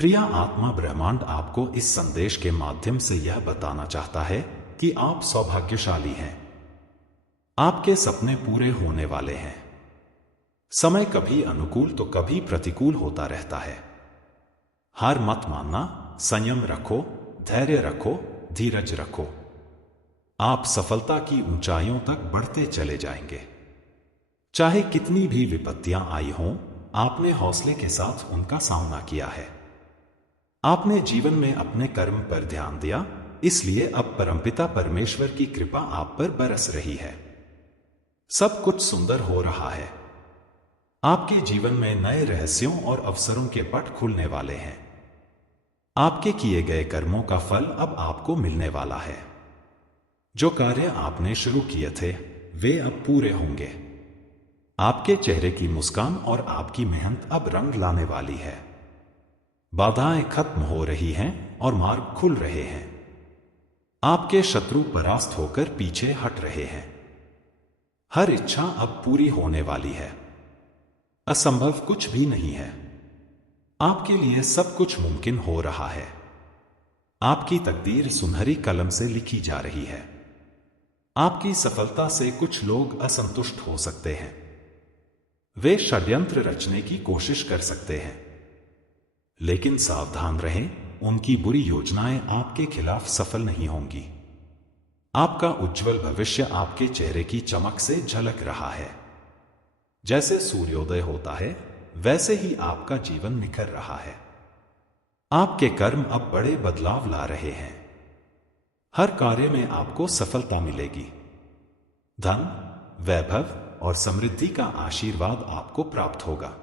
प्रिय आत्मा, ब्रह्मांड आपको इस संदेश के माध्यम से यह बताना चाहता है कि आप सौभाग्यशाली हैं। आपके सपने पूरे होने वाले हैं। समय कभी अनुकूल तो कभी प्रतिकूल होता रहता है। हार मत मानना, संयम रखो, धैर्य रखो, धीरज रखो। आप सफलता की ऊंचाइयों तक बढ़ते चले जाएंगे। चाहे कितनी भी विपत्तियां आई हों, आपने हौसले के साथ उनका सामना किया है। आपने जीवन में अपने कर्म पर ध्यान दिया, इसलिए अब परमपिता परमेश्वर की कृपा आप पर बरस रही है। सब कुछ सुंदर हो रहा है। आपके जीवन में नए रहस्यों और अवसरों के पट खुलने वाले हैं। आपके किए गए कर्मों का फल अब आपको मिलने वाला है। जो कार्य आपने शुरू किए थे, वे अब पूरे होंगे। आपके चेहरे की मुस्कान और आपकी मेहनत अब रंग लाने वाली है। बाधाएं खत्म हो रही हैं और मार्ग खुल रहे हैं। आपके शत्रु परास्त होकर पीछे हट रहे हैं। हर इच्छा अब पूरी होने वाली है। असंभव कुछ भी नहीं है। आपके लिए सब कुछ मुमकिन हो रहा है। आपकी तकदीर सुनहरी कलम से लिखी जा रही है। आपकी सफलता से कुछ लोग असंतुष्ट हो सकते हैं। वे षड्यंत्र रचने की कोशिश कर सकते हैं, लेकिन सावधान रहें, उनकी बुरी योजनाएं आपके खिलाफ सफल नहीं होंगी। आपका उज्जवल भविष्य आपके चेहरे की चमक से झलक रहा है। जैसे सूर्योदय होता है, वैसे ही आपका जीवन निखर रहा है। आपके कर्म अब बड़े बदलाव ला रहे हैं। हर कार्य में आपको सफलता मिलेगी। धन, वैभव और समृद्धि का आशीर्वाद आपको प्राप्त होगा।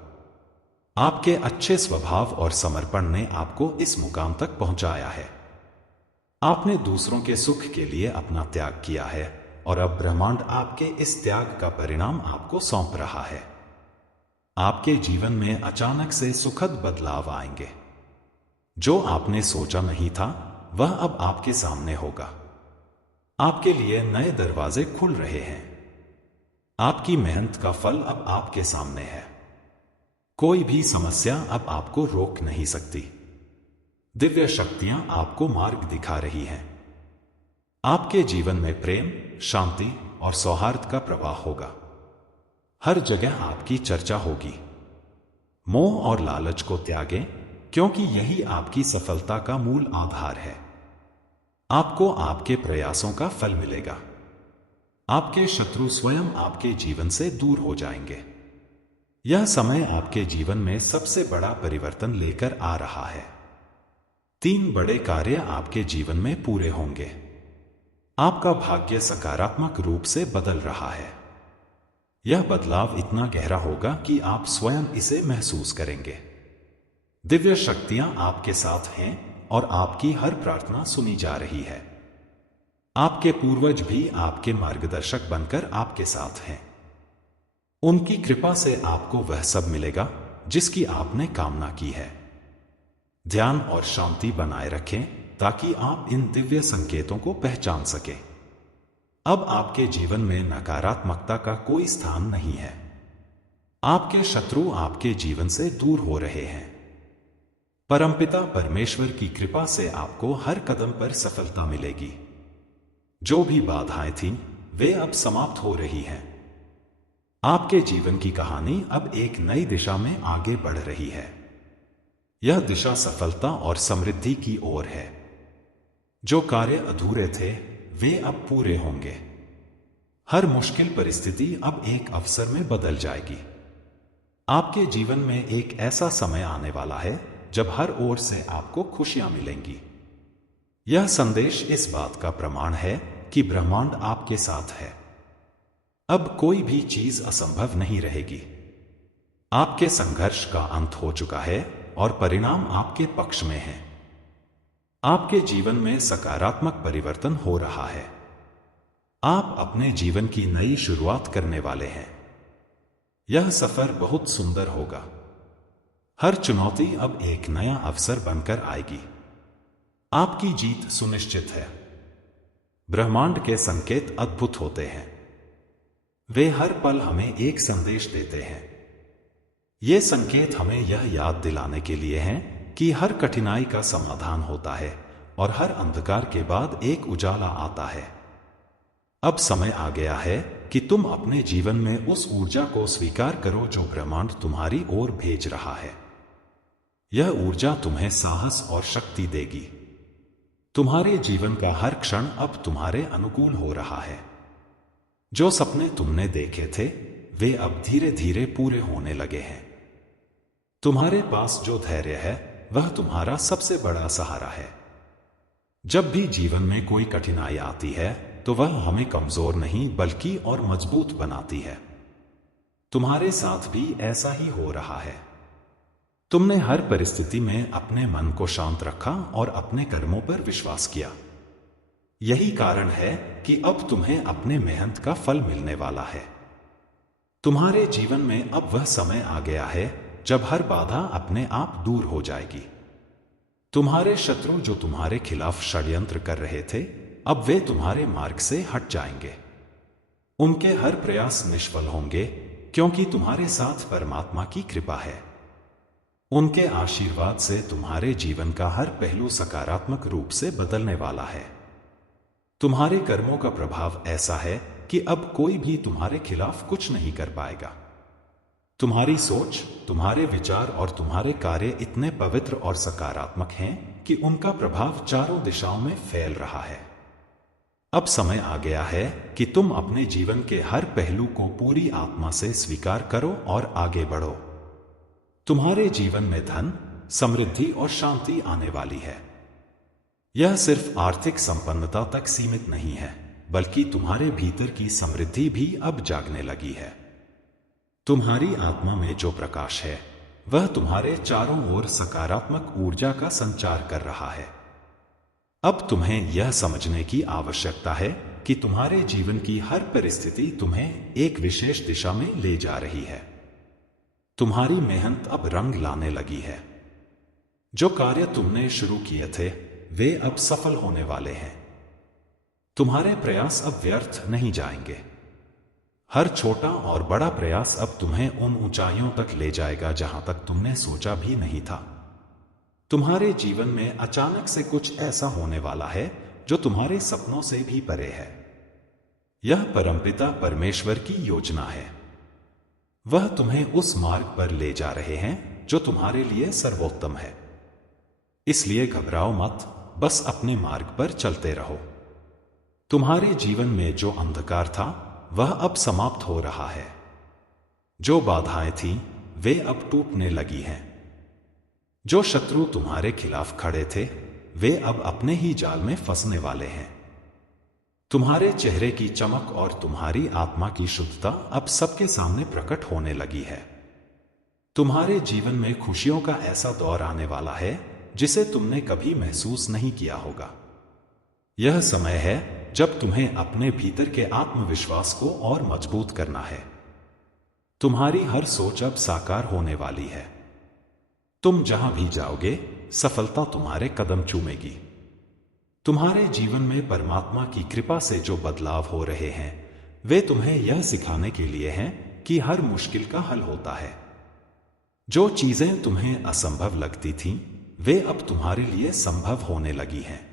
आपके अच्छे स्वभाव और समर्पण ने आपको इस मुकाम तक पहुंचाया है। आपने दूसरों के सुख के लिए अपना त्याग किया है और अब ब्रह्मांड आपके इस त्याग का परिणाम आपको सौंप रहा है। आपके जीवन में अचानक से सुखद बदलाव आएंगे। जो आपने सोचा नहीं था, वह अब आपके सामने होगा। आपके लिए नए दरवाजे खुल रहे हैं। आपकी मेहनत का फल अब आपके सामने है। कोई भी समस्या अब आपको रोक नहीं सकती। दिव्य शक्तियां आपको मार्ग दिखा रही हैं। आपके जीवन में प्रेम, शांति और सौहार्द का प्रवाह होगा। हर जगह आपकी चर्चा होगी। मोह और लालच को त्यागें, क्योंकि यही आपकी सफलता का मूल आधार है। आपको आपके प्रयासों का फल मिलेगा। आपके शत्रु स्वयं आपके जीवन से दूर हो जाएंगे। यह समय आपके जीवन में सबसे बड़ा परिवर्तन लेकर आ रहा है। 3 बड़े कार्य आपके जीवन में पूरे होंगे। आपका भाग्य सकारात्मक रूप से बदल रहा है। यह बदलाव इतना गहरा होगा कि आप स्वयं इसे महसूस करेंगे। दिव्य शक्तियां आपके साथ हैं और आपकी हर प्रार्थना सुनी जा रही है। आपके पूर्वज भी आपके मार्गदर्शक बनकर आपके साथ हैं। उनकी कृपा से आपको वह सब मिलेगा जिसकी आपने कामना की है। ध्यान और शांति बनाए रखें ताकि आप इन दिव्य संकेतों को पहचान सकें। अब आपके जीवन में नकारात्मकता का कोई स्थान नहीं है। आपके शत्रु आपके जीवन से दूर हो रहे हैं। परमपिता परमेश्वर की कृपा से आपको हर कदम पर सफलता मिलेगी। जो भी बाधाएं थीं, वे अब समाप्त हो रही हैं। आपके जीवन की कहानी अब एक नई दिशा में आगे बढ़ रही है। यह दिशा सफलता और समृद्धि की ओर है। जो कार्य अधूरे थे, वे अब पूरे होंगे। हर मुश्किल परिस्थिति अब एक अवसर में बदल जाएगी। आपके जीवन में एक ऐसा समय आने वाला है जब हर ओर से आपको खुशियां मिलेंगी। यह संदेश इस बात का प्रमाण है कि ब्रह्मांड आपके साथ है। अब कोई भी चीज असंभव नहीं रहेगी। आपके संघर्ष का अंत हो चुका है और परिणाम आपके पक्ष में है। आपके जीवन में सकारात्मक परिवर्तन हो रहा है। आप अपने जीवन की नई शुरुआत करने वाले हैं। यह सफर बहुत सुंदर होगा। हर चुनौती अब एक नया अवसर बनकर आएगी। आपकी जीत सुनिश्चित है। ब्रह्मांड के संकेत अद्भुत होते हैं। वे हर पल हमें एक संदेश देते हैं। ये संकेत हमें यह याद दिलाने के लिए हैं कि हर कठिनाई का समाधान होता है और हर अंधकार के बाद एक उजाला आता है। अब समय आ गया है कि तुम अपने जीवन में उस ऊर्जा को स्वीकार करो जो ब्रह्मांड तुम्हारी ओर भेज रहा है। यह ऊर्जा तुम्हें साहस और शक्ति देगी। तुम्हारे जीवन का हर क्षण अब तुम्हारे अनुकूल हो रहा है। जो सपने तुमने देखे थे वे अब धीरे धीरे पूरे होने लगे हैं। तुम्हारे पास जो धैर्य है वह तुम्हारा सबसे बड़ा सहारा है। जब भी जीवन में कोई कठिनाई आती है तो वह हमें कमजोर नहीं बल्कि और मजबूत बनाती है। तुम्हारे साथ भी ऐसा ही हो रहा है। तुमने हर परिस्थिति में अपने मन को शांत रखा और अपने कर्मों पर विश्वास किया। यही कारण है कि अब तुम्हें अपने मेहनत का फल मिलने वाला है। तुम्हारे जीवन में अब वह समय आ गया है जब हर बाधा अपने आप दूर हो जाएगी। तुम्हारे शत्रु जो तुम्हारे खिलाफ षड्यंत्र कर रहे थे अब वे तुम्हारे मार्ग से हट जाएंगे। उनके हर प्रयास निष्फल होंगे क्योंकि तुम्हारे साथ परमात्मा की कृपा है। उनके आशीर्वाद से तुम्हारे जीवन का हर पहलू सकारात्मक रूप से बदलने वाला है। तुम्हारे कर्मों का प्रभाव ऐसा है कि अब कोई भी तुम्हारे खिलाफ कुछ नहीं कर पाएगा। तुम्हारी सोच, तुम्हारे विचार और तुम्हारे कार्य इतने पवित्र और सकारात्मक हैं कि उनका प्रभाव चारों दिशाओं में फैल रहा है। अब समय आ गया है कि तुम अपने जीवन के हर पहलू को पूरी आत्मा से स्वीकार करो और आगे बढ़ो। तुम्हारे जीवन में धन, समृद्धि और शांति आने वाली है। यह सिर्फ आर्थिक संपन्नता तक सीमित नहीं है बल्कि तुम्हारे भीतर की समृद्धि भी अब जागने लगी है। तुम्हारी आत्मा में जो प्रकाश है वह तुम्हारे चारों ओर सकारात्मक ऊर्जा का संचार कर रहा है। अब तुम्हें यह समझने की आवश्यकता है कि तुम्हारे जीवन की हर परिस्थिति तुम्हें एक विशेष दिशा में ले जा रही है। तुम्हारी मेहनत अब रंग लाने लगी है। जो कार्य तुमने शुरू किए थे वे अब सफल होने वाले हैं। तुम्हारे प्रयास अब व्यर्थ नहीं जाएंगे। हर छोटा और बड़ा प्रयास अब तुम्हें उन ऊंचाइयों तक ले जाएगा जहां तक तुमने सोचा भी नहीं था। तुम्हारे जीवन में अचानक से कुछ ऐसा होने वाला है जो तुम्हारे सपनों से भी परे है। यह परमपिता परमेश्वर की योजना है। वह तुम्हें उस मार्ग पर ले जा रहे हैं जो तुम्हारे लिए सर्वोत्तम है। इसलिए घबराओ मत, बस अपने मार्ग पर चलते रहो। तुम्हारे जीवन में जो अंधकार था वह अब समाप्त हो रहा है। जो बाधाएं थीं वे अब टूटने लगी हैं। जो शत्रु तुम्हारे खिलाफ खड़े थे वे अब अपने ही जाल में फंसने वाले हैं। तुम्हारे चेहरे की चमक और तुम्हारी आत्मा की शुद्धता अब सबके सामने प्रकट होने लगी है। तुम्हारे जीवन में खुशियों का ऐसा दौर आने वाला है जिसे तुमने कभी महसूस नहीं किया होगा। यह समय है जब तुम्हें अपने भीतर के आत्मविश्वास को और मजबूत करना है। तुम्हारी हर सोच अब साकार होने वाली है। तुम जहां भी जाओगे सफलता तुम्हारे कदम चूमेगी। तुम्हारे जीवन में परमात्मा की कृपा से जो बदलाव हो रहे हैं वे तुम्हें यह सिखाने के लिए हैं कि हर मुश्किल का हल होता है। जो चीजें तुम्हें असंभव लगती थीं वे अब तुम्हारे लिए संभव होने लगी हैं।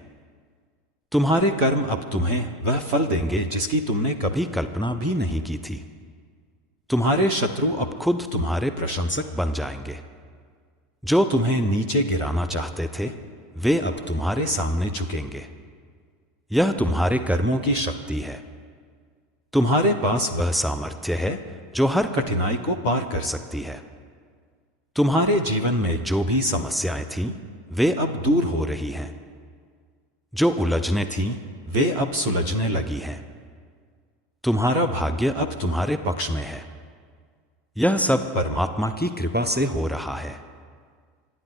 तुम्हारे कर्म अब तुम्हें वह फल देंगे जिसकी तुमने कभी कल्पना भी नहीं की थी। तुम्हारे शत्रु अब खुद तुम्हारे प्रशंसक बन जाएंगे। जो तुम्हें नीचे गिराना चाहते थे वे अब तुम्हारे सामने झुकेंगे। यह तुम्हारे कर्मों की शक्ति है। तुम्हारे पास वह सामर्थ्य है जो हर कठिनाई को पार कर सकती है। तुम्हारे जीवन में जो भी समस्याएं थीं वे अब दूर हो रही हैं। जो उलझने थीं वे अब सुलझने लगी हैं। तुम्हारा भाग्य अब तुम्हारे पक्ष में है। यह सब परमात्मा की कृपा से हो रहा है।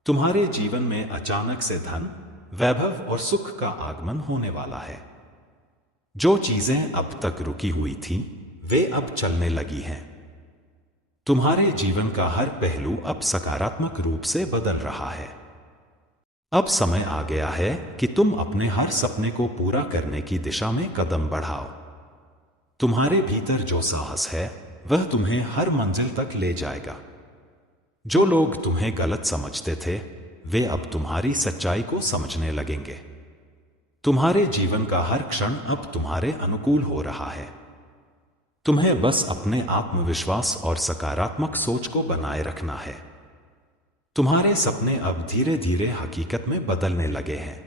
तुम्हारे जीवन में अचानक से धन, वैभव और सुख का आगमन होने वाला है। जो चीजें अब तक रुकी हुई थीं वे अब चलने लगी हैं। तुम्हारे जीवन का हर पहलू अब सकारात्मक रूप से बदल रहा है। अब समय आ गया है कि तुम अपने हर सपने को पूरा करने की दिशा में कदम बढ़ाओ। तुम्हारे भीतर जो साहस है वह तुम्हें हर मंजिल तक ले जाएगा। जो लोग तुम्हें गलत समझते थे वे अब तुम्हारी सच्चाई को समझने लगेंगे। तुम्हारे जीवन का हर क्षण अब तुम्हारे अनुकूल हो रहा है। तुम्हें बस अपने आत्मविश्वास और सकारात्मक सोच को बनाए रखना है। तुम्हारे सपने अब धीरे धीरे हकीकत में बदलने लगे हैं।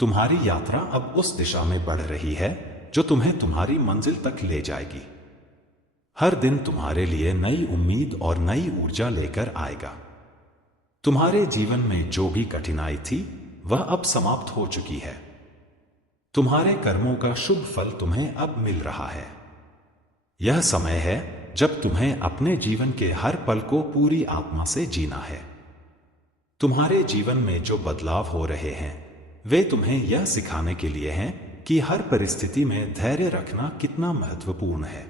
तुम्हारी यात्रा अब उस दिशा में बढ़ रही है जो तुम्हें तुम्हारी मंजिल तक ले जाएगी। हर दिन तुम्हारे लिए नई उम्मीद और नई ऊर्जा लेकर आएगा। तुम्हारे जीवन में जो भी कठिनाई थी वह अब समाप्त हो चुकी है। तुम्हारे कर्मों का शुभ फल तुम्हें अब मिल रहा है। यह समय है जब तुम्हें अपने जीवन के हर पल को पूरी आत्मा से जीना है। तुम्हारे जीवन में जो बदलाव हो रहे हैं वे तुम्हें यह सिखाने के लिए हैं कि हर परिस्थिति में धैर्य रखना कितना महत्वपूर्ण है।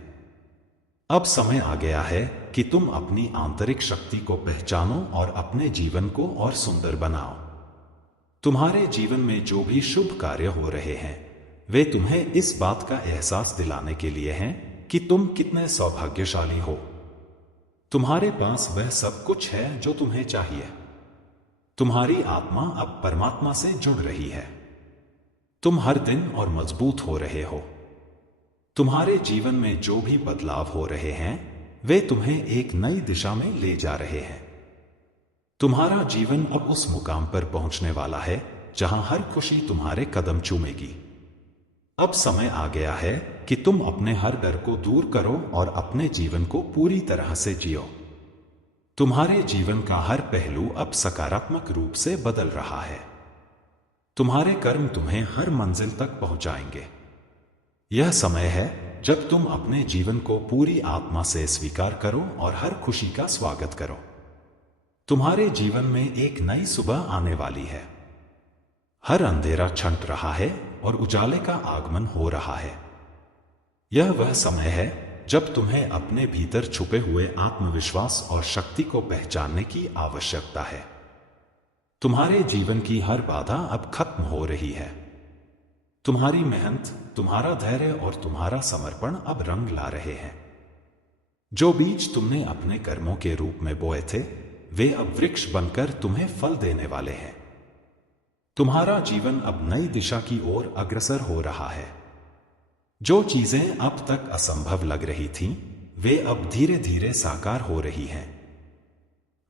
अब समय आ गया है कि तुम अपनी आंतरिक शक्ति को पहचानो और अपने जीवन को और सुंदर बनाओ। तुम्हारे जीवन में जो भी शुभ कार्य हो रहे हैं वे तुम्हें इस बात का एहसास दिलाने के लिए हैं कि तुम कितने सौभाग्यशाली हो। तुम्हारे पास वह सब कुछ है जो तुम्हें चाहिए। तुम्हारी आत्मा अब परमात्मा से जुड़ रही है। तुम हर दिन और मजबूत हो रहे हो। तुम्हारे जीवन में जो भी बदलाव हो रहे हैं वे तुम्हें एक नई दिशा में ले जा रहे हैं। तुम्हारा जीवन अब उस मुकाम पर पहुंचने वाला है जहां हर खुशी तुम्हारे कदम चूमेगी। अब समय आ गया है कि तुम अपने हर डर को दूर करो और अपने जीवन को पूरी तरह से जियो। तुम्हारे जीवन का हर पहलू अब सकारात्मक रूप से बदल रहा है। तुम्हारे कर्म तुम्हें हर मंजिल तक पहुंचाएंगे। यह समय है जब तुम अपने जीवन को पूरी आत्मा से स्वीकार करो और हर खुशी का स्वागत करो। तुम्हारे जीवन में एक नई सुबह आने वाली है। हर अंधेरा छंट रहा है और उजाले का आगमन हो रहा है। यह वह समय है जब तुम्हें अपने भीतर छुपे हुए आत्मविश्वास और शक्ति को पहचानने की आवश्यकता है। तुम्हारे जीवन की हर बाधा अब खत्म हो रही है। तुम्हारी मेहनत, तुम्हारा धैर्य और तुम्हारा समर्पण अब रंग ला रहे हैं। जो बीज तुमने अपने कर्मों के रूप में बोए थे वे अब वृक्ष बनकर तुम्हें फल देने वाले हैं। तुम्हारा जीवन अब नई दिशा की ओर अग्रसर हो रहा है। जो चीजें अब तक असंभव लग रही थीं, वे अब धीरे धीरे साकार हो रही हैं।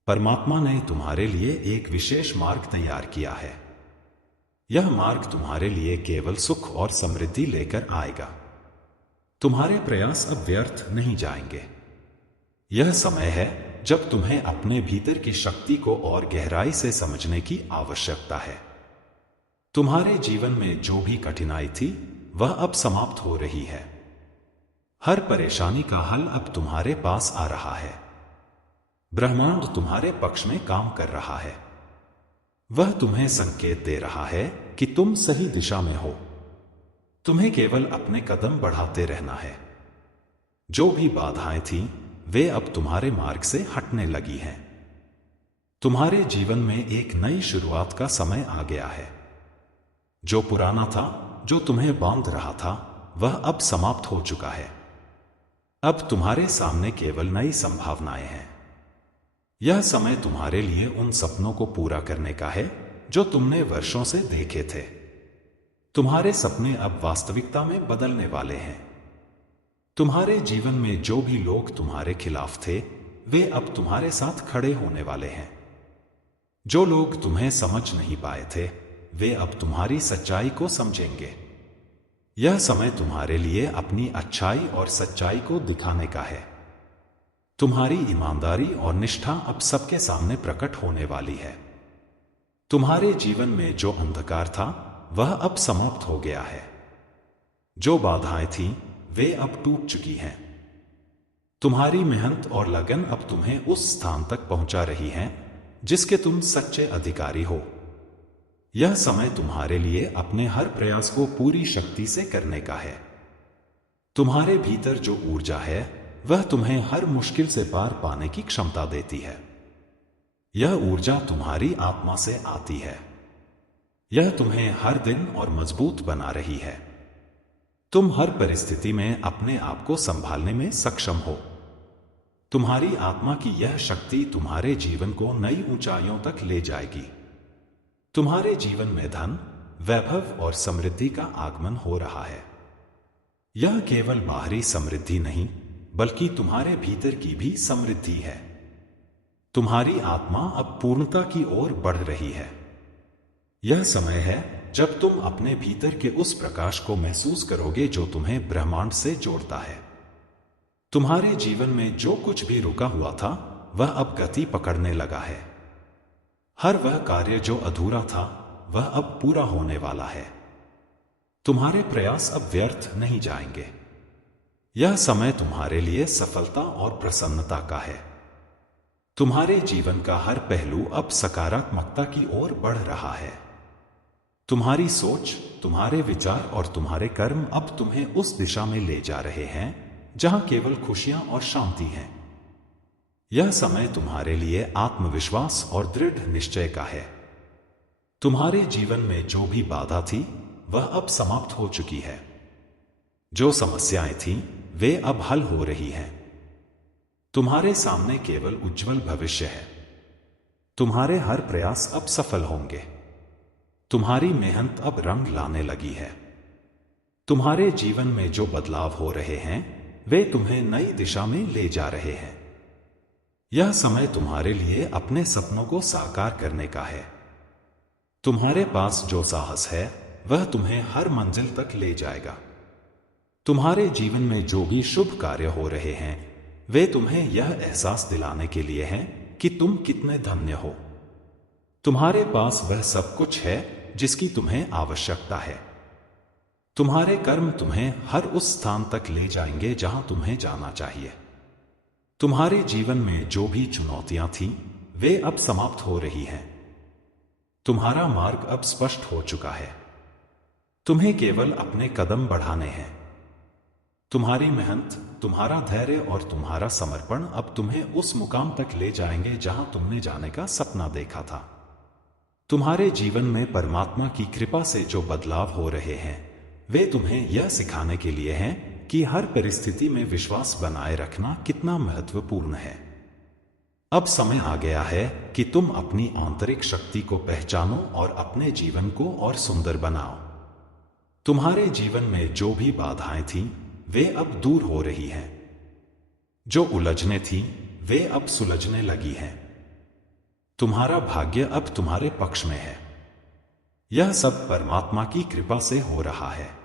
परमात्मा ने तुम्हारे लिए एक विशेष मार्ग तैयार किया है। यह मार्ग तुम्हारे लिए केवल सुख और समृद्धि लेकर आएगा। तुम्हारे प्रयास अब व्यर्थ नहीं जाएंगे। यह समय है जब तुम्हें अपने भीतर की शक्ति को और गहराई से समझने की आवश्यकता है। तुम्हारे जीवन में जो भी कठिनाई थी वह अब समाप्त हो रही है। हर परेशानी का हल अब तुम्हारे पास आ रहा है। ब्रह्मांड तुम्हारे पक्ष में काम कर रहा है। वह तुम्हें संकेत दे रहा है कि तुम सही दिशा में हो। तुम्हें केवल अपने कदम बढ़ाते रहना है। जो भी बाधाएं थीं वे अब तुम्हारे मार्ग से हटने लगी हैं। तुम्हारे जीवन में एक नई शुरुआत का समय आ गया है। जो पुराना था, जो तुम्हें बांध रहा था, वह अब समाप्त हो चुका है। अब तुम्हारे सामने केवल नई संभावनाएं हैं। यह समय तुम्हारे लिए उन सपनों को पूरा करने का है जो तुमने वर्षों से देखे थे। तुम्हारे सपने अब वास्तविकता में बदलने वाले हैं। तुम्हारे जीवन में जो भी लोग तुम्हारे खिलाफ थे वे अब तुम्हारे साथ खड़े होने वाले हैं। जो लोग तुम्हें समझ नहीं पाए थे वे अब तुम्हारी सच्चाई को समझेंगे। यह समय तुम्हारे लिए अपनी अच्छाई और सच्चाई को दिखाने का है। तुम्हारी ईमानदारी और निष्ठा अब सबके सामने प्रकट होने वाली है। तुम्हारे जीवन में जो अंधकार था वह अब समाप्त हो गया है। जो बाधाएं थीं वे अब टूट चुकी हैं। तुम्हारी मेहनत और लगन अब तुम्हें उस स्थान तक पहुंचा रही हैं जिसके तुम सच्चे अधिकारी हो। यह समय तुम्हारे लिए अपने हर प्रयास को पूरी शक्ति से करने का है। तुम्हारे भीतर जो ऊर्जा है वह तुम्हें हर मुश्किल से पार पाने की क्षमता देती है। यह ऊर्जा तुम्हारी आत्मा से आती है। यह तुम्हें हर दिन और मजबूत बना रही है। तुम हर परिस्थिति में अपने आप को संभालने में सक्षम हो। तुम्हारी आत्मा की यह शक्ति तुम्हारे जीवन को नई ऊंचाइयों तक ले जाएगी। तुम्हारे जीवन में धन, वैभव और समृद्धि का आगमन हो रहा है। यह केवल बाहरी समृद्धि नहीं, बल्कि तुम्हारे भीतर की भी समृद्धि है। तुम्हारी आत्मा अब पूर्णता की ओर बढ़ रही है। यह समय है जब तुम अपने भीतर के उस प्रकाश को महसूस करोगे जो तुम्हें ब्रह्मांड से जोड़ता है। तुम्हारे जीवन में जो कुछ भी रुका हुआ था, वह अब गति पकड़ने लगा है। हर वह कार्य जो अधूरा था, वह अब पूरा होने वाला है। तुम्हारे प्रयास अब व्यर्थ नहीं जाएंगे। यह समय तुम्हारे लिए सफलता और प्रसन्नता का है। तुम्हारे जीवन का हर पहलू अब सकारात्मकता की ओर बढ़ रहा है। तुम्हारी सोच, तुम्हारे विचार और तुम्हारे कर्म अब तुम्हें उस दिशा में ले जा रहे हैं जहां केवल खुशियां और शांति हैं। यह समय तुम्हारे लिए आत्मविश्वास और दृढ़ निश्चय का है। तुम्हारे जीवन में जो भी बाधा थी, वह अब समाप्त हो चुकी है। जो समस्याएं थीं, वे अब हल हो रही हैं। तुम्हारे सामने केवल उज्जवल भविष्य है। तुम्हारे हर प्रयास अब सफल होंगे। तुम्हारी मेहनत अब रंग लाने लगी है। तुम्हारे जीवन में जो बदलाव हो रहे हैं, वे तुम्हें नई दिशा में ले जा रहे हैं। यह समय तुम्हारे लिए अपने सपनों को साकार करने का है। तुम्हारे पास जो साहस है, वह तुम्हें हर मंजिल तक ले जाएगा। तुम्हारे जीवन में जो भी शुभ कार्य हो रहे हैं, वे तुम्हें यह एहसास दिलाने के लिए हैं कि तुम कितने धन्य हो। तुम्हारे पास वह सब कुछ है जिसकी तुम्हें आवश्यकता है। तुम्हारे कर्म तुम्हें हर उस स्थान तक ले जाएंगे जहां तुम्हें जाना चाहिए। तुम्हारे जीवन में जो भी चुनौतियां थीं, वे अब समाप्त हो रही हैं। तुम्हारा मार्ग अब स्पष्ट हो चुका है। तुम्हें केवल अपने कदम बढ़ाने हैं। तुम्हारी मेहनत, तुम्हारा धैर्य और तुम्हारा समर्पण अब तुम्हें उस मुकाम तक ले जाएंगे जहां तुमने जाने का सपना देखा था। तुम्हारे जीवन में परमात्मा की कृपा से जो बदलाव हो रहे हैं, वे तुम्हें यह सिखाने के लिए हैं कि हर परिस्थिति में विश्वास बनाए रखना कितना महत्वपूर्ण है। अब समय आ गया है कि तुम अपनी आंतरिक शक्ति को पहचानो और अपने जीवन को और सुंदर बनाओ। तुम्हारे जीवन में जो भी बाधाएं थीं, वे अब दूर हो रही हैं। जो उलझने थीं, वे अब सुलझने लगी हैं। तुम्हारा भाग्य अब तुम्हारे पक्ष में है। यह सब परमात्मा की कृपा से हो रहा है।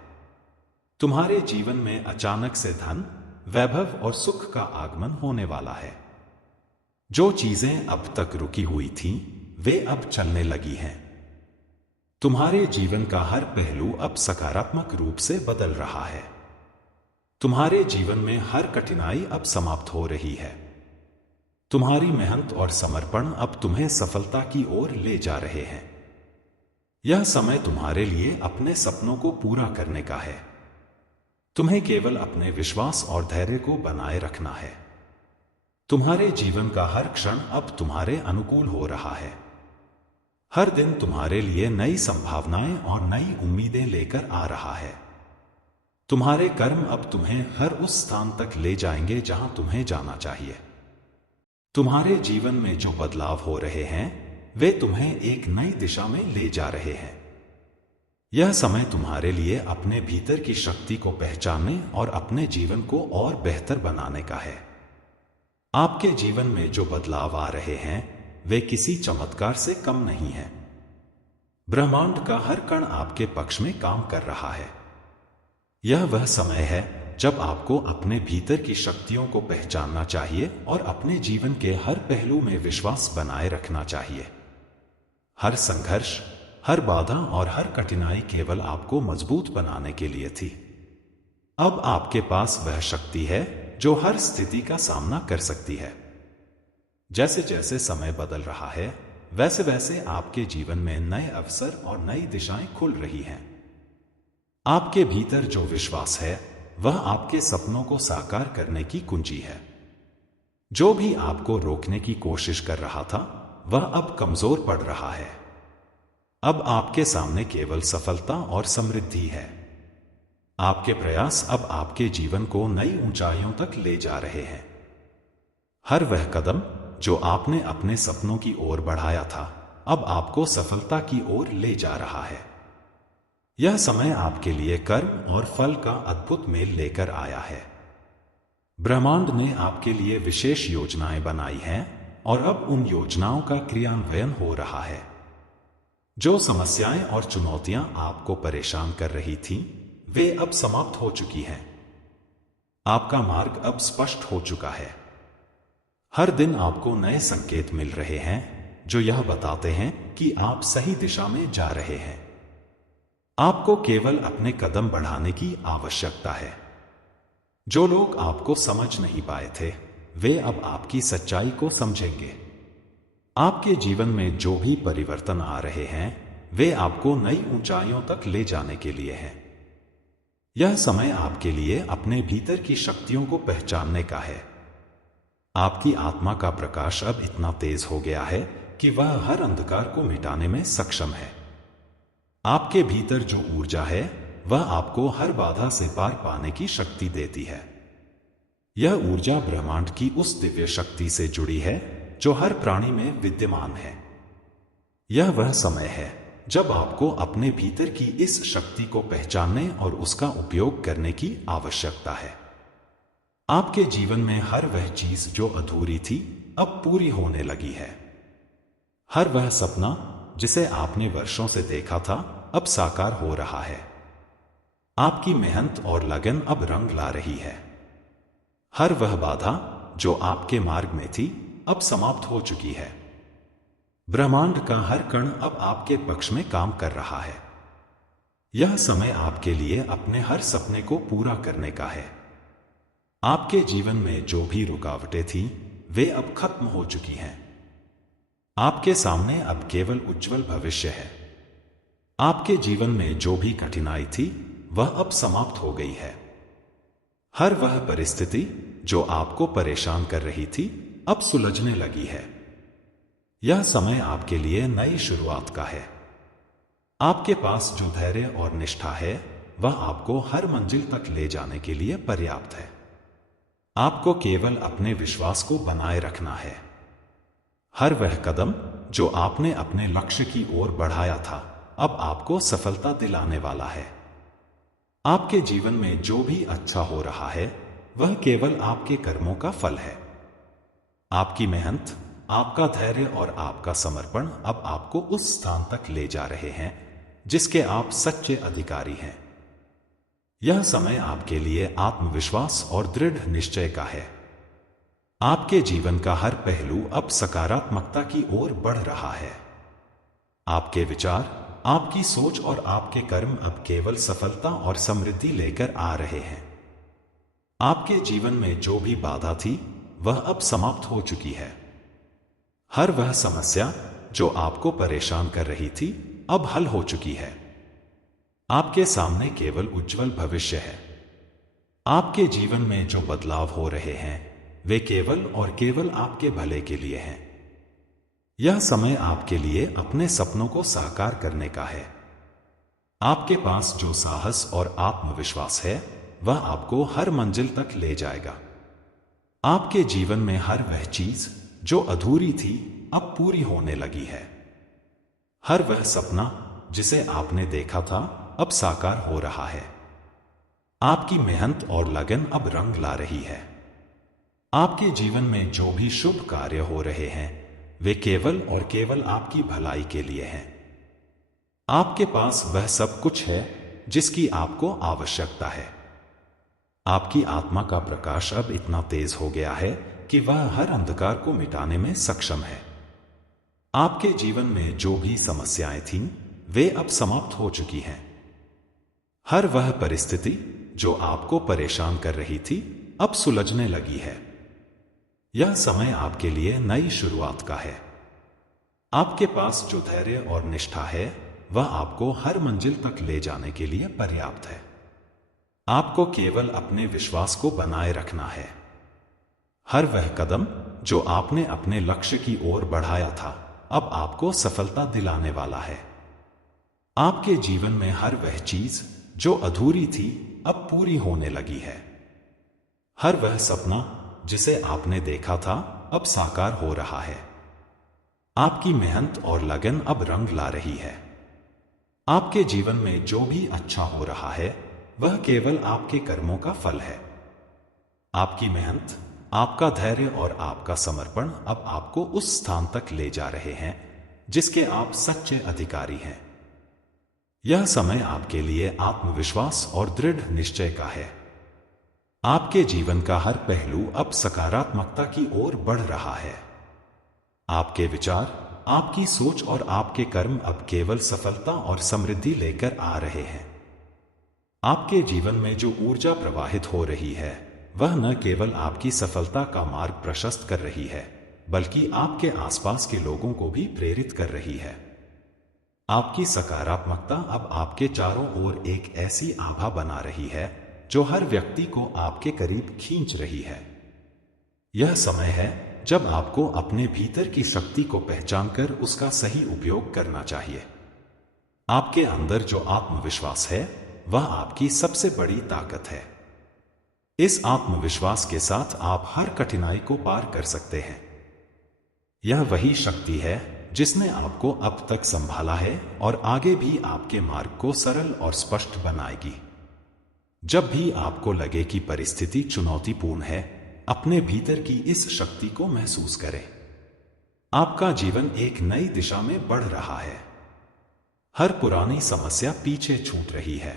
तुम्हारे जीवन में अचानक से धन, वैभव और सुख का आगमन होने वाला है। जो चीजें अब तक रुकी हुई थीं, वे अब चलने लगी हैं। तुम्हारे जीवन का हर पहलू अब सकारात्मक रूप से बदल रहा है। तुम्हारे जीवन में हर कठिनाई अब समाप्त हो रही है। तुम्हारी मेहनत और समर्पण अब तुम्हें सफलता की ओर ले जा रहे हैं। यह समय तुम्हारे लिए अपने सपनों को पूरा करने का है। तुम्हें केवल अपने विश्वास और धैर्य को बनाए रखना है। तुम्हारे जीवन का हर क्षण अब तुम्हारे अनुकूल हो रहा है। हर दिन तुम्हारे लिए नई संभावनाएं और नई उम्मीदें लेकर आ रहा है। तुम्हारे कर्म अब तुम्हें हर उस स्थान तक ले जाएंगे जहां तुम्हें जाना चाहिए। तुम्हारे जीवन में जो बदलाव हो रहे हैं, वे तुम्हें एक नई दिशा में ले जा रहे हैं। यह समय तुम्हारे लिए अपने भीतर की शक्ति को पहचानने और अपने जीवन को और बेहतर बनाने का है। आपके जीवन में जो बदलाव आ रहे हैं, वे किसी चमत्कार से कम नहीं हैं। ब्रह्मांड का हर कण आपके पक्ष में काम कर रहा है। यह वह समय है जब आपको अपने भीतर की शक्तियों को पहचानना चाहिए और अपने जीवन के हर पहलू में विश्वास बनाए रखना चाहिए। हर संघर्ष, हर बाधा और हर कठिनाई केवल आपको मजबूत बनाने के लिए थी। अब आपके पास वह शक्ति है जो हर स्थिति का सामना कर सकती है। जैसे जैसे समय बदल रहा है, वैसे वैसे आपके जीवन में नए अवसर और नई दिशाएं खुल रही हैं। आपके भीतर जो विश्वास है, वह आपके सपनों को साकार करने की कुंजी है। जो भी आपको रोकने की कोशिश कर रहा था, वह अब कमजोर पड़ रहा है। अब आपके सामने केवल सफलता और समृद्धि है। आपके प्रयास अब आपके जीवन को नई ऊंचाइयों तक ले जा रहे हैं। हर वह कदम जो आपने अपने सपनों की ओर बढ़ाया था, अब आपको सफलता की ओर ले जा रहा है। यह समय आपके लिए कर्म और फल का अद्भुत मेल लेकर आया है। ब्रह्मांड ने आपके लिए विशेष योजनाएं बनाई हैं और अब उन योजनाओं का क्रियान्वयन हो रहा है। जो समस्याएं और चुनौतियां आपको परेशान कर रही थीं, वे अब समाप्त हो चुकी हैं। आपका मार्ग अब स्पष्ट हो चुका है। हर दिन आपको नए संकेत मिल रहे हैं जो यह बताते हैं कि आप सही दिशा में जा रहे हैं। आपको केवल अपने कदम बढ़ाने की आवश्यकता है। जो लोग आपको समझ नहीं पाए थे, वे अब आपकी सच्चाई को समझेंगे। आपके जीवन में जो भी परिवर्तन आ रहे हैं, वे आपको नई ऊंचाइयों तक ले जाने के लिए हैं। यह समय आपके लिए अपने भीतर की शक्तियों को पहचानने का है। आपकी आत्मा का प्रकाश अब इतना तेज हो गया है कि वह हर अंधकार को मिटाने में सक्षम है। आपके भीतर जो ऊर्जा है, वह आपको हर बाधा से पार पाने की शक्ति देती है। यह ऊर्जा ब्रह्मांड की उस दिव्य शक्ति से जुड़ी है जो हर प्राणी में विद्यमान है। यह वह समय है जब आपको अपने भीतर की इस शक्ति को पहचानने और उसका उपयोग करने की आवश्यकता है। आपके जीवन में हर वह चीज जो अधूरी थी, अब पूरी होने लगी है। हर वह सपना जिसे आपने वर्षों से देखा था, अब साकार हो रहा है। आपकी मेहनत और लगन अब रंग ला रही है। हर वह बाधा जो आपके मार्ग में थी, अब समाप्त हो चुकी है। ब्रह्मांड का हर कण अब आपके पक्ष में काम कर रहा है। यह समय आपके लिए अपने हर सपने को पूरा करने का है। आपके जीवन में जो भी रुकावटें थीं, वे अब खत्म हो चुकी हैं। आपके सामने अब केवल उज्जवल भविष्य है। आपके जीवन में जो भी कठिनाई थी, वह अब समाप्त हो गई है। हर वह परिस्थिति जो आपको परेशान कर रही थी, अब सुलझने लगी है। यह समय आपके लिए नई शुरुआत का है। आपके पास जो धैर्य और निष्ठा है, वह आपको हर मंजिल तक ले जाने के लिए पर्याप्त है। आपको केवल अपने विश्वास को बनाए रखना है। हर वह कदम जो आपने अपने लक्ष्य की ओर बढ़ाया था, अब आपको सफलता दिलाने वाला है। आपके जीवन में जो भी अच्छा हो रहा है, वह केवल आपके कर्मों का फल है। आपकी मेहनत, आपका धैर्य और आपका समर्पण अब आपको उस स्थान तक ले जा रहे हैं जिसके आप सच्चे अधिकारी हैं। यह समय आपके लिए आत्मविश्वास और दृढ़ निश्चय का है। आपके जीवन का हर पहलू अब सकारात्मकता की ओर बढ़ रहा है। आपके विचार, आपकी सोच और आपके कर्म अब केवल सफलता और समृद्धि लेकर आ रहे हैं। आपके जीवन में जो भी बाधा थी, वह अब समाप्त हो चुकी है। हर वह समस्या जो आपको परेशान कर रही थी, अब हल हो चुकी है। आपके सामने केवल उज्जवल भविष्य है। आपके जीवन में जो बदलाव हो रहे हैं, वे केवल और केवल आपके भले के लिए हैं। यह समय आपके लिए अपने सपनों को साकार करने का है। आपके पास जो साहस और आत्मविश्वास है, वह आपको हर मंजिल तक ले जाएगा। आपके जीवन में हर वह चीज जो अधूरी थी, अब पूरी होने लगी है। हर वह सपना जिसे आपने देखा था, अब साकार हो रहा है। आपकी मेहनत और लगन अब रंग ला रही है। आपके जीवन में जो भी शुभ कार्य हो रहे हैं, वे केवल और केवल आपकी भलाई के लिए हैं। आपके पास वह सब कुछ है जिसकी आपको आवश्यकता है। आपकी आत्मा का प्रकाश अब इतना तेज हो गया है कि वह हर अंधकार को मिटाने में सक्षम है। आपके जीवन में जो भी समस्याएं थीं, वे अब समाप्त हो चुकी हैं। हर वह परिस्थिति जो आपको परेशान कर रही थी, अब सुलझने लगी है। यह समय आपके लिए नई शुरुआत का है। आपके पास जो धैर्य और निष्ठा है, वह आपको हर मंजिल तक ले जाने के लिए पर्याप्त है। आपको केवल अपने विश्वास को बनाए रखना है। हर वह कदम जो आपने अपने लक्ष्य की ओर बढ़ाया था, अब आपको सफलता दिलाने वाला है। आपके जीवन में हर वह चीज जो अधूरी थी, अब पूरी होने लगी है। हर वह सपना जिसे आपने देखा था, अब साकार हो रहा है। आपकी मेहनत और लगन अब रंग ला रही है। आपके जीवन में जो भी अच्छा हो रहा है वह केवल आपके कर्मों का फल है। आपकी मेहनत, आपका धैर्य और आपका समर्पण अब आपको उस स्थान तक ले जा रहे हैं जिसके आप सच्चे अधिकारी हैं। यह समय आपके लिए आत्मविश्वास और दृढ़ निश्चय का है। आपके जीवन का हर पहलू अब सकारात्मकता की ओर बढ़ रहा है। आपके विचार, आपकी सोच और आपके कर्म अब केवल सफलता और समृद्धि लेकर आ रहे हैं। आपके जीवन में जो ऊर्जा प्रवाहित हो रही है वह न केवल आपकी सफलता का मार्ग प्रशस्त कर रही है बल्कि आपके आसपास के लोगों को भी प्रेरित कर रही है। आपकी सकारात्मकता अब आपके चारों ओर एक ऐसी आभा बना रही है जो हर व्यक्ति को आपके करीब खींच रही है। यह समय है जब आपको अपने भीतर की शक्ति को पहचानकर उसका सही उपयोग करना चाहिए। आपके अंदर जो आत्मविश्वास है वह आपकी सबसे बड़ी ताकत है। इस आत्मविश्वास के साथ आप हर कठिनाई को पार कर सकते हैं। यह वही शक्ति है जिसने आपको अब तक संभाला है और आगे भी आपके मार्ग को सरल और स्पष्ट बनाएगी। जब भी आपको लगे कि परिस्थिति चुनौतीपूर्ण है, अपने भीतर की इस शक्ति को महसूस करें। आपका जीवन एक नई दिशा में बढ़ रहा है। हर पुरानी समस्या पीछे छूट रही है।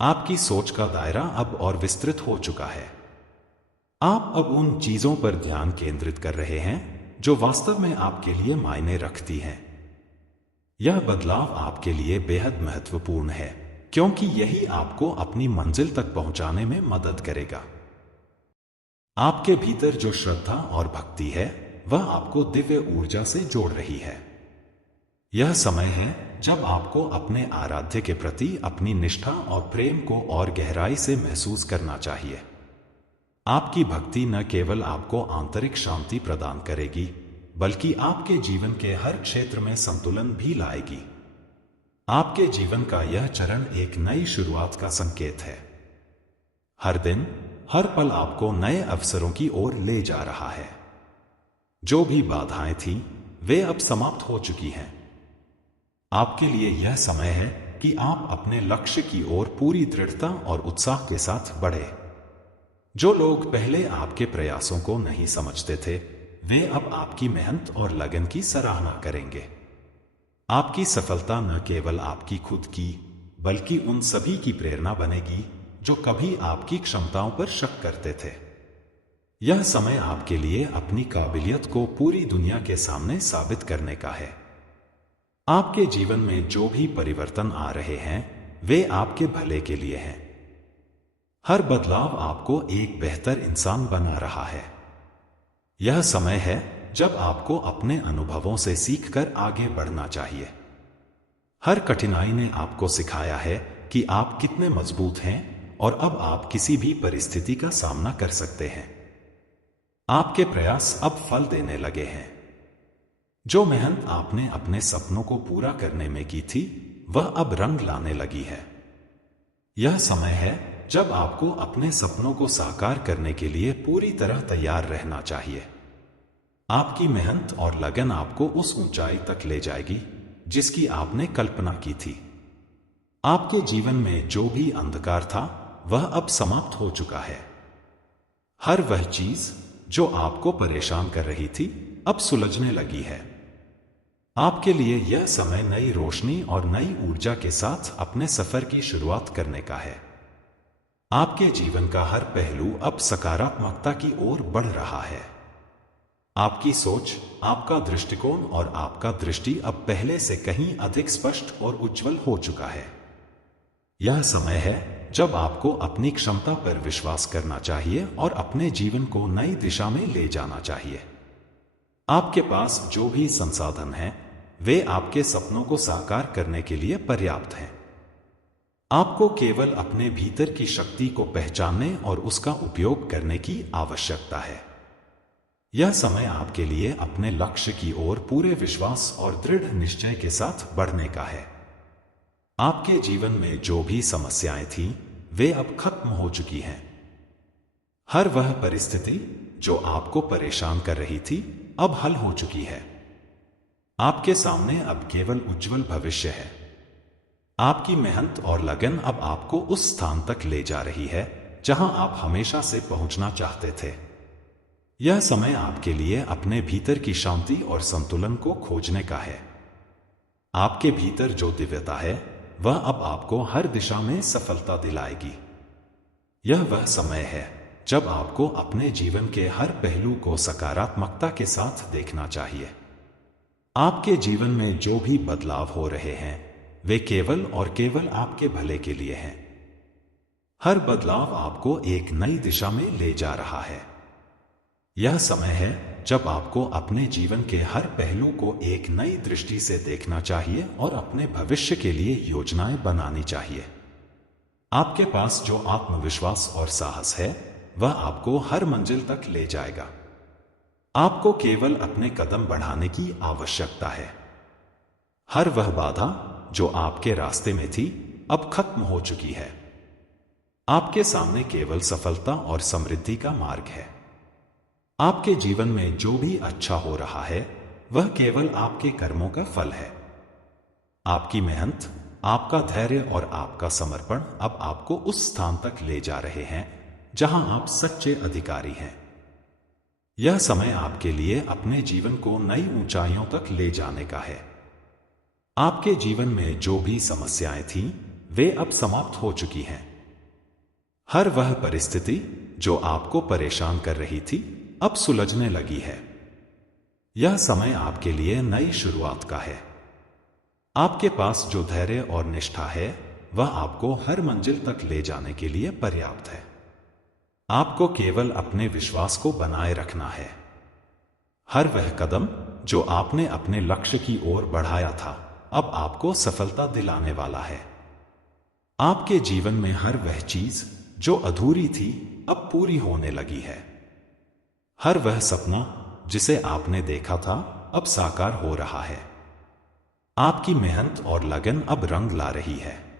आपकी सोच का दायरा अब और विस्तृत हो चुका है। आप अब उन चीजों पर ध्यान केंद्रित कर रहे हैं जो वास्तव में आपके लिए मायने रखती हैं। यह बदलाव आपके लिए बेहद महत्वपूर्ण है क्योंकि यही आपको अपनी मंजिल तक पहुंचाने में मदद करेगा। आपके भीतर जो श्रद्धा और भक्ति है वह आपको दिव्य ऊर्जा से जोड़ रही है। यह समय है जब आपको अपने आराध्य के प्रति अपनी निष्ठा और प्रेम को और गहराई से महसूस करना चाहिए। आपकी भक्ति न केवल आपको आंतरिक शांति प्रदान करेगी बल्कि आपके जीवन के हर क्षेत्र में संतुलन भी लाएगी। आपके जीवन का यह चरण एक नई शुरुआत का संकेत है। हर दिन, हर पल आपको नए अवसरों की ओर ले जा रहा है। जो भी बाधाएं थीं, वे अब समाप्त हो चुकी हैं। आपके लिए यह समय है कि आप अपने लक्ष्य की ओर पूरी दृढ़ता और उत्साह के साथ बढ़े। जो लोग पहले आपके प्रयासों को नहीं समझते थे, वे अब आपकी मेहनत और लगन की सराहना करेंगे। आपकी सफलता न केवल आपकी खुद की, बल्कि उन सभी की प्रेरणा बनेगी जो कभी आपकी क्षमताओं पर शक करते थे। यह समय आपके लिए अपनी काबिलियत को पूरी दुनिया के सामने साबित करने का है। आपके जीवन में जो भी परिवर्तन आ रहे हैं, वे आपके भले के लिए हैं। हर बदलाव आपको एक बेहतर इंसान बना रहा है। यह समय है जब आपको अपने अनुभवों से सीखकर आगे बढ़ना चाहिए। हर कठिनाई ने आपको सिखाया है कि आप कितने मजबूत हैं और अब आप किसी भी परिस्थिति का सामना कर सकते हैं। आपके प्रयास अब फल देने लगे हैं। जो मेहनत आपने अपने सपनों को पूरा करने में की थी, वह अब रंग लाने लगी है। यह समय है जब आपको अपने सपनों को साकार करने के लिए पूरी तरह तैयार रहना चाहिए। आपकी मेहनत और लगन आपको उस ऊंचाई तक ले जाएगी जिसकी आपने कल्पना की थी। आपके जीवन में जो भी अंधकार था, वह अब समाप्त हो चुका है। हर वह चीज जो आपको परेशान कर रही थी, अब सुलझने लगी है। आपके लिए यह समय नई रोशनी और नई ऊर्जा के साथ अपने सफर की शुरुआत करने का है। आपके जीवन का हर पहलू अब सकारात्मकता की ओर बढ़ रहा है। आपकी सोच, आपका दृष्टिकोण और आपका दृष्टि अब पहले से कहीं अधिक स्पष्ट और उज्जवल हो चुका है। यह समय है जब आपको अपनी क्षमता पर विश्वास करना चाहिए और अपने जीवन को नई दिशा में ले जाना चाहिए। आपके पास जो भी संसाधन हैं, वे आपके सपनों को साकार करने के लिए पर्याप्त हैं। आपको केवल अपने भीतर की शक्ति को पहचानने और उसका उपयोग करने की आवश्यकता है। यह समय आपके लिए अपने लक्ष्य की ओर पूरे विश्वास और दृढ़ निश्चय के साथ बढ़ने का है। आपके जीवन में जो भी समस्याएं थीं, वे अब खत्म हो चुकी हैं। हर वह परिस्थिति जो आपको परेशान कर रही थी, अब हल हो चुकी है। आपके सामने अब केवल उज्जवल भविष्य है। आपकी मेहनत और लगन अब आपको उस स्थान तक ले जा रही है जहां आप हमेशा से पहुंचना चाहते थे। यह समय आपके लिए अपने भीतर की शांति और संतुलन को खोजने का है। आपके भीतर जो दिव्यता है, वह अब आपको हर दिशा में सफलता दिलाएगी। यह वह समय है जब आपको अपने जीवन के हर पहलू को सकारात्मकता के साथ देखना चाहिए। आपके जीवन में जो भी बदलाव हो रहे हैं, वे केवल और केवल आपके भले के लिए हैं। हर बदलाव आपको एक नई दिशा में ले जा रहा है। यह समय है जब आपको अपने जीवन के हर पहलू को एक नई दृष्टि से देखना चाहिए और अपने भविष्य के लिए योजनाएं बनानी चाहिए। आपके पास जो आत्मविश्वास और साहस है, वह आपको हर मंजिल तक ले जाएगा। आपको केवल अपने कदम बढ़ाने की आवश्यकता है। हर वह बाधा जो आपके रास्ते में थी, अब खत्म हो चुकी है। आपके सामने केवल सफलता और समृद्धि का मार्ग है। आपके जीवन में जो भी अच्छा हो रहा है, वह केवल आपके कर्मों का फल है। आपकी मेहनत, आपका धैर्य और आपका समर्पण अब आपको उस स्थान तक ले जा रहे हैं जहां आप सच्चे अधिकारी हैं। यह समय आपके लिए अपने जीवन को नई ऊंचाइयों तक ले जाने का है। आपके जीवन में जो भी समस्याएं थीं, वे अब समाप्त हो चुकी हैं। हर वह परिस्थिति जो आपको परेशान कर रही थी, अब सुलझने लगी है। यह समय आपके लिए नई शुरुआत का है। आपके पास जो धैर्य और निष्ठा है, वह आपको हर मंजिल तक ले जाने के लिए पर्याप्त है। आपको केवल अपने विश्वास को बनाए रखना है। हर वह कदम जो आपने अपने लक्ष्य की ओर बढ़ाया था, अब आपको सफलता दिलाने वाला है। आपके जीवन में हर वह चीज जो अधूरी थी, अब पूरी होने लगी है। हर वह सपना जिसे आपने देखा था, अब साकार हो रहा है। आपकी मेहनत और लगन अब रंग ला रही है।